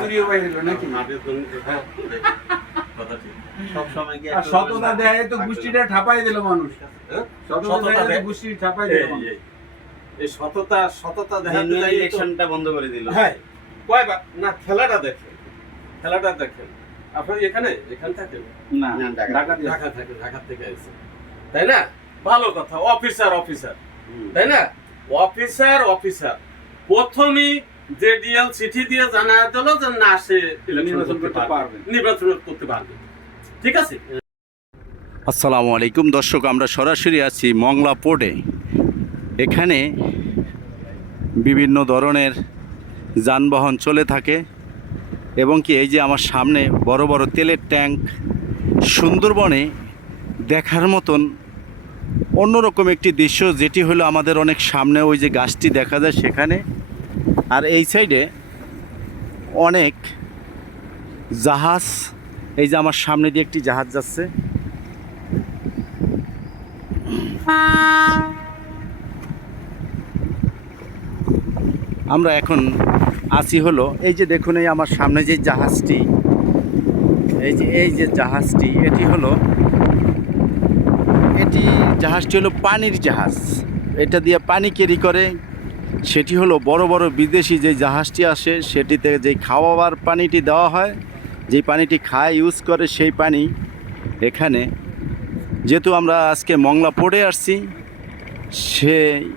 চুরিও বাইরে হলো নাকি? হ্যাঁ, কথা ঠিক। সবসময় কি আর একটু সততা দেয় তো গোষ্ঠীটা ঠাপাই দিল মানুষ। হ্যাঁ? সততা সততা দেয় তো দেয়। গোষ্ঠী ঠাপাই দিল মানুষ। এই সততা দেখাতে জেনুইন যাই তো- ইলেকশনটা বন্ধ করে দিল। হ্যাঁ, কয়বার না খেলাটা দেখেন, খেলাটা দেখেন। আপনি এখান থাকেন না, ঢাকা দিয়ে। ঢাকা থেকে আসছে, তাই না? ভালো কথা, অফিসার, তাই না? অফিসার প্রথমেই জেডিএল চিঠি দিয়ে জানায় দিল যে না সে নির্বাচন করতে পারবে। নির্বাচন করতে পারবে। ঠিক আছে। আসসালামু আলাইকুম দর্শক, আমরা সরাসরি আছি মংলা পোর্টে। এখানে বিভিন্ন ধরনের যানবাহন চলে থাকে এবং কি এই যে আমার সামনে বড় বড় তেলের ট্যাঙ্ক, সুন্দরবনে দেখার মতন অন্যরকম একটি দৃশ্য, যেটি হলো আমাদের অনেক সামনে ওই যে গাছটি দেখা যায় সেখানে। আর এই সাইডে অনেক জাহাজ, এই যে আমার সামনে দিয়ে একটি জাহাজ যাচ্ছে। আমরা এখন আছি হলো এই যে দেখুন, এই আমার সামনে যে জাহাজটি, এই যে জাহাজটি, জাহাজটি হলো পানির জাহাজ। এটা দিয়ে পানি ক্যারি করে। সেটি হলো বড় বড় বিদেশি যে জাহাজটি আসে, সেটিতে যে খাওয়াবার পানিটি দেওয়া হয়, যেই পানিটি খায় ইউজ করে, সেই পানি এখানে, যেহেতু আমরা আজকে মংলা পোর্টে আসছি, সেই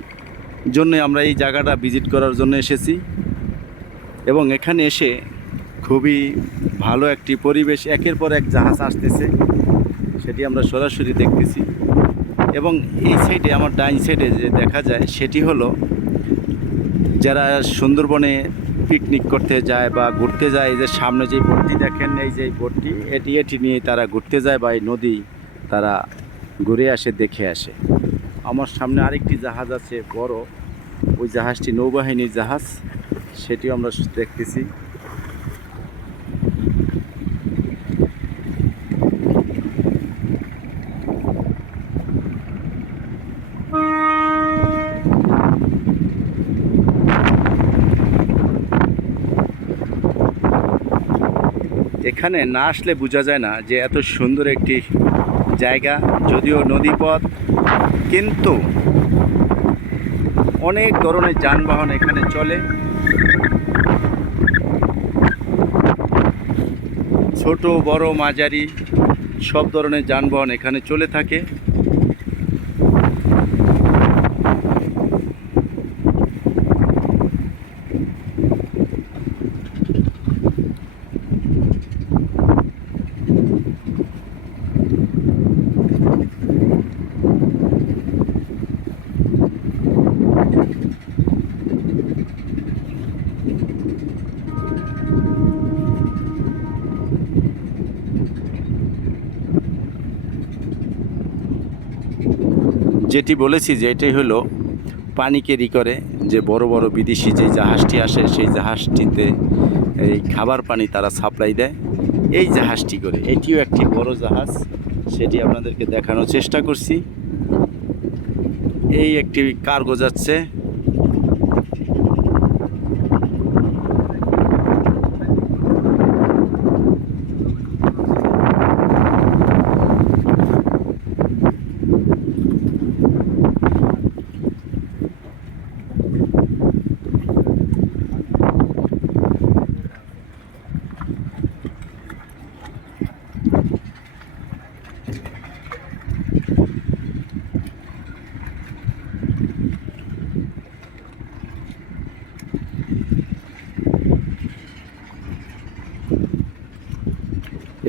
জন্যে আমরা এই জায়গাটা ভিজিট করার জন্য এসেছি। এবং এখানে এসে খুবই ভালো একটি পরিবেশ, একের পর এক জাহাজ আসতেছে, সেটি আমরা সরাসরি দেখতেছি। এবং এই সাইডে, আমার ডাইন সাইডে যে দেখা যায়, সেটি হলো যারা সুন্দরবনে পিকনিক করতে যায় বা ঘুরতে যায়, এই যে সামনে যে বোটটি দেখেন, এই যে বোটটি, এটি নিয়ে তারা ঘুরতে যায় বা এই নদী তারা ঘুরে আসে, দেখে আসে। আমার সামনে আরেকটি জাহাজ আছে বড়, ওই জাহাজটি নৌবাহিনীর জাহাজ, সেটিও আমরা দেখতেছি। এখানে না আসলে বোঝা যায় না যে এত সুন্দর একটি জায়গা, যদিও নদীপথ, কিন্তু অনেক ধরনের যানবাহন এখানে চলে। ছোট বড় মাঝারি সব ধরনের যানবাহন এখানে চলে থাকে। যেটি বলেছি যে এটাই হলো পানি ক্যারি করে, যে বড় বড় বিদেশি যে জাহাজটি আসে, সেই জাহাজটিতে এই খাবার পানি তারা সাপ্লাই দেয় এই জাহাজটি করে। এটিও একটি বড় জাহাজ, সেটি আপনাদেরকে দেখানোর চেষ্টা করছি। এই একটি কার্গো যাচ্ছে।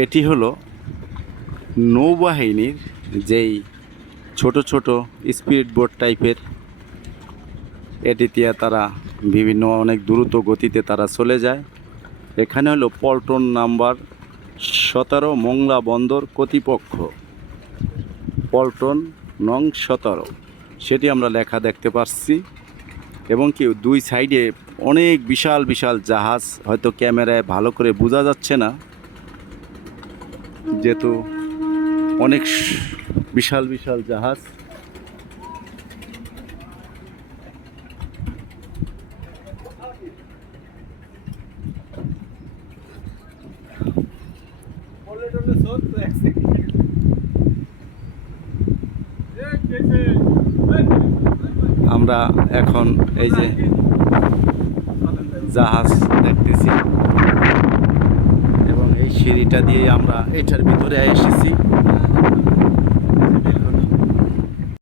এটি হলো নৌবাহিনীর যেই ছোট ছোট স্পিড বোট টাইপের, এটিতে তারা বিভিন্ন অনেক দ্রুত গতিতে তারা চলে যায়। এখানে হলো পল্টন নাম্বার 17 মংলা বন্দর কর্তৃপক্ষ, পল্টন নং 17, সেটি আমরা লেখা দেখতে পাচ্ছি। এবং কি দুই সাইডে অনেক বিশাল বিশাল জাহাজ, হয়তো ক্যামেরায় ভালো করে বোঝা যাচ্ছে না, যেহেতু অনেক বিশাল বিশাল জাহাজ। আমরা এখন এই যে জাহাজ দেখতেছি এবং এই সিঁড়িটা দিয়ে আমরা এটার ভিতরে এসেছি।